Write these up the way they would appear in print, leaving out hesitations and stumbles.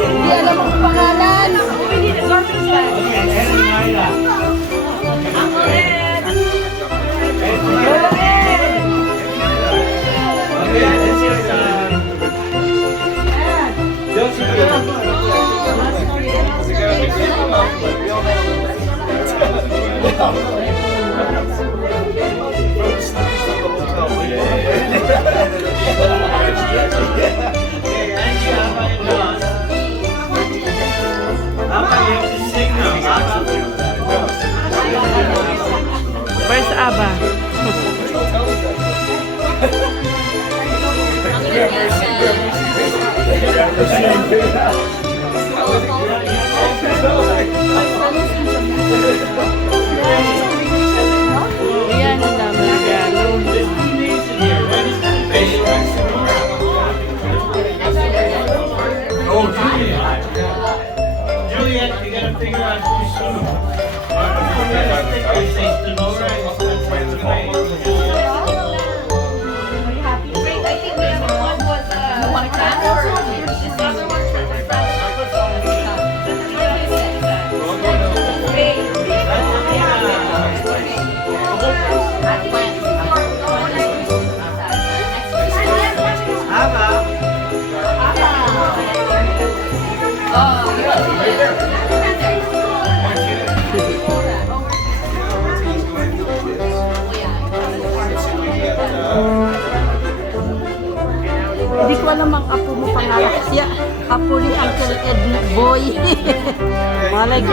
Hindi alam ang pangalan. Where's Abba? Ayan, ang dami regalo. Oh, Juliet. Juliet, you gotta figure out who's who. Hindi ko alam ang apo mo pangalan. Siya, apo ni Uncle Ed Boy. Malay ko.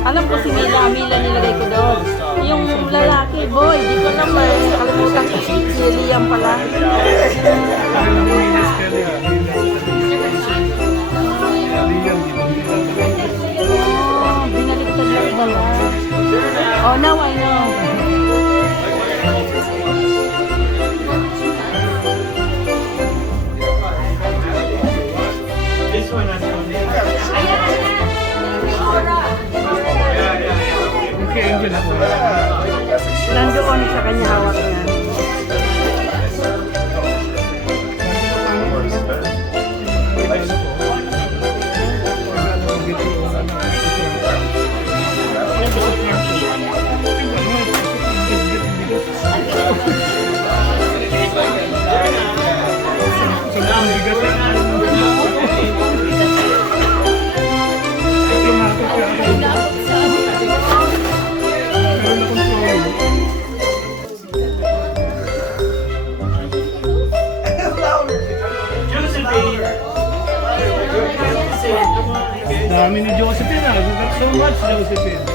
Alam ko si Mila nilagay ko doon. Yung lalaki, Boy, di ko alam eh. Kalimutan ko si Liam pala. Oh, binaliktad na pala. Oh, now I know. This one has no name. Okay, Angel ako. Nandoon sa kanya hawak niya. Dami ni Josephine ah. We got so much Josephine.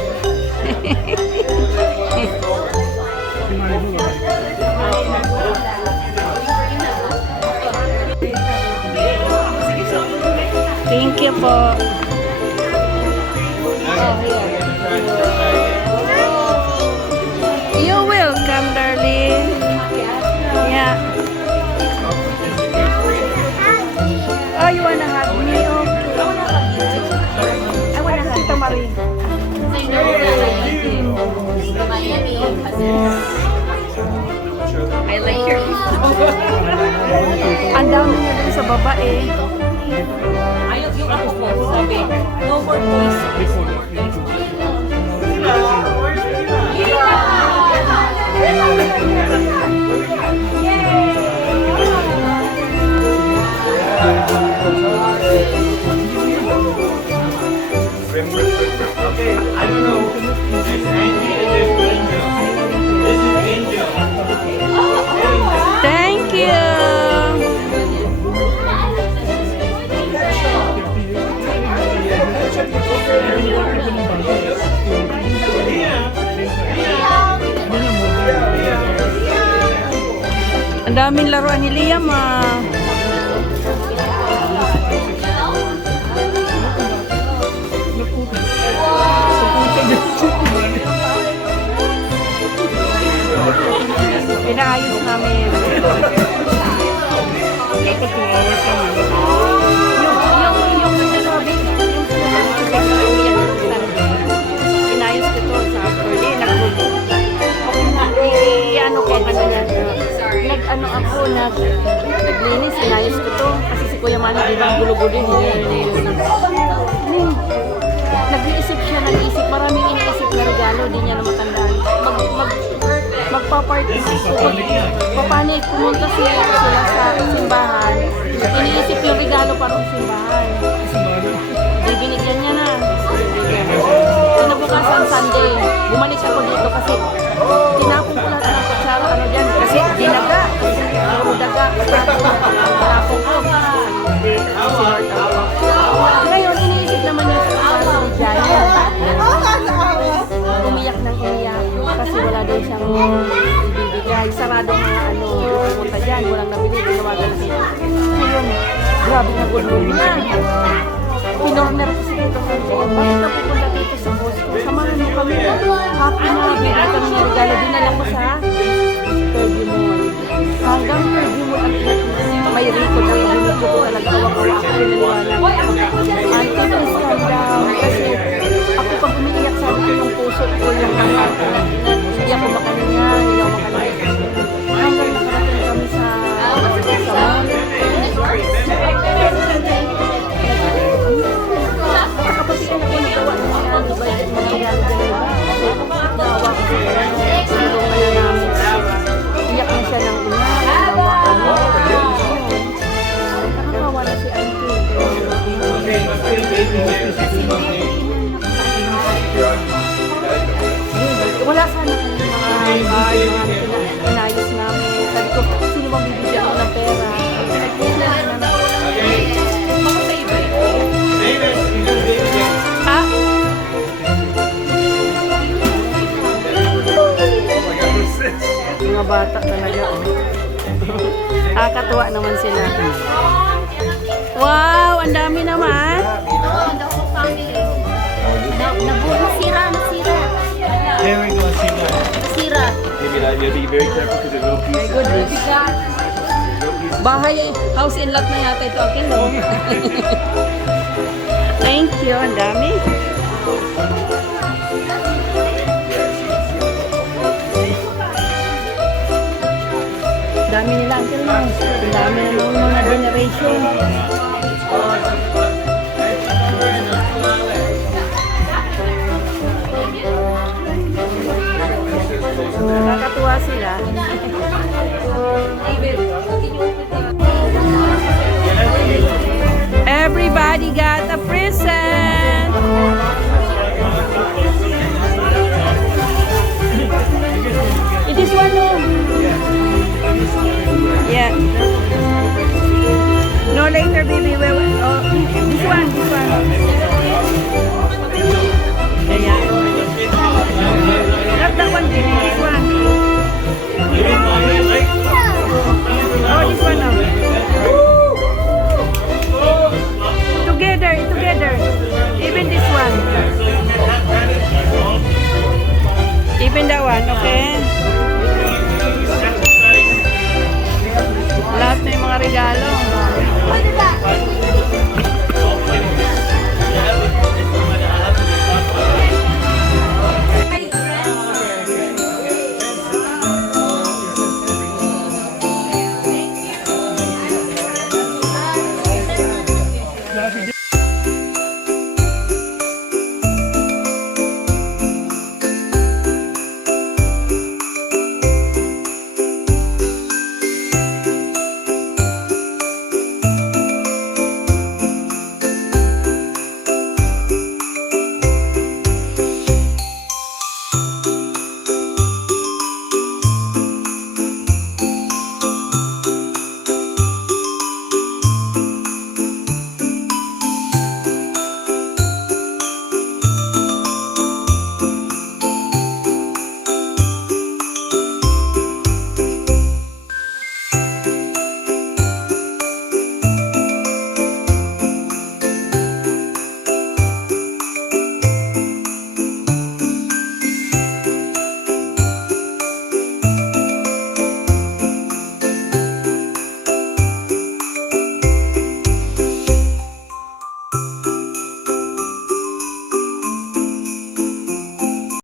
Thank you po. You're welcome, darling. Yeah. Oh, you wanna hug me? I wanna hug Tita Marie. I like your Ang dami na din sa baba eh. ayaw yung ako po, sabi, no more toys. Okay, I don't know. This is Angie and this is Angel. This is Angel. Thank you. Ang daming laruan ni Liam ah. Pinaayos namin. Dapat 2 hours lang. Yung sinasabi, pinayos ko to sa Apple. na ibang gulo-gulo din. Nag-iisip siya, nag-iisip. Maraming iniisip na regalo, di niya na matandaan. Magpa-party. Papanik, pumunta sila sa simbahan. Iniisip yung regalo para sa simbahan. Binigyan niya na. Kinabukasan Sunday, bumalik ako dito kasi tinapon ko lahat ng kutsara ano dyan. Kasi dinaga. Puro daga. Tinapon ko. Ngayon, iniisip naman niya sa si Jaya. Umiyak ng umiyak kasi wala daw siyang ibibigay. Sarado mga ano, pumunta dyan. Walang nabili. Tinawagan na siya. Ngayon, grabe na gulo na. Pinorner ko si Tito Sanjay. Bakit na pupunta dito sa Bosco? Samahan mo kami. Happy na bigay kami ng regalo. Dinala ko sa Kirby Mall. Hanggang Kirby Mall ang may record ang binigyo ko talaga awang-awa ako pinaniwala. Ay, Tito, calm down. Kasi ako pag umiiyak sa akin yung puso ko, yung mga hindi ako makalinga, hindi ako makalinga. Hanggang nakarating kami sa mall. Kapatid ko na po nagawa ng mga Dubai at mga regalo dyan iba. Kasi naawa ko sa kanya. Sinulong na namin. Iyak na siya ng ina. Naawa ko na. Nakakawa na si Auntie. Wala sana kami mga inayos namin. Sabi ko, sino bang bibigyan ako ng pera? Pinagpila na mga favorite. Ha? Mga bata talaga. Katuwa naman sila. Wow, ang dami naman. Nasira. There we go, Sila. Nasira. Maybe that you'll be very careful because the real My piece. goodness. Bahay, house in lot na yata ito. Okay, no? Thank you. Ang dami. Dami nila ang no? Ang dami na ng mga generation. Nakakatuwa sila. Everybody got a present. It is one more. Yeah. No later, baby. Oh, this one. Yeah. Not that one, baby. This one. Oh, this one now. Together. Even this one. Even that one, okay?